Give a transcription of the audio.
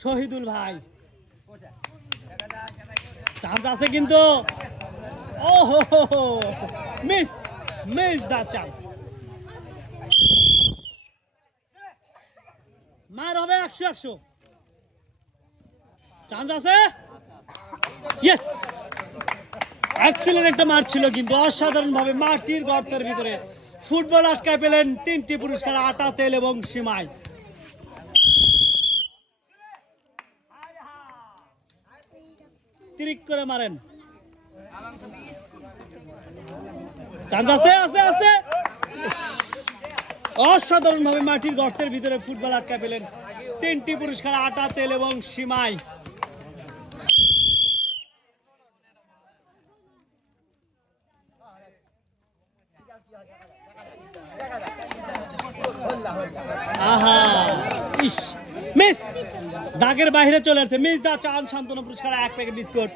শহীদুল ভাই চান্স আছে কিন্তু মিস মিস দা চান্স মার হবে 100 চান্স আছে ইয়েস এক্সিলেন্ট একটা মার ছিল কিন্তু অসাধারণ ভাবে মাটির গর্তের ভিতরে ফুটবল আটকায় পেলেন 3টি পুরস্কার আটা তেল এবং সিমাই ত্রিক করে মারেন চান্স আছে আছে আছে অসাধারণ ভাবে মাটির গর্তের ভিতরে ফুটবল আটকা পেলেন 3টি পুরস্কার আটা তেল এবং সিমাই আহা ইস মিস দাগের বাইরে চলে আসছে মিস দা চান শান্তনু পুরস্কার 1 প্যাকেট বিস্কুট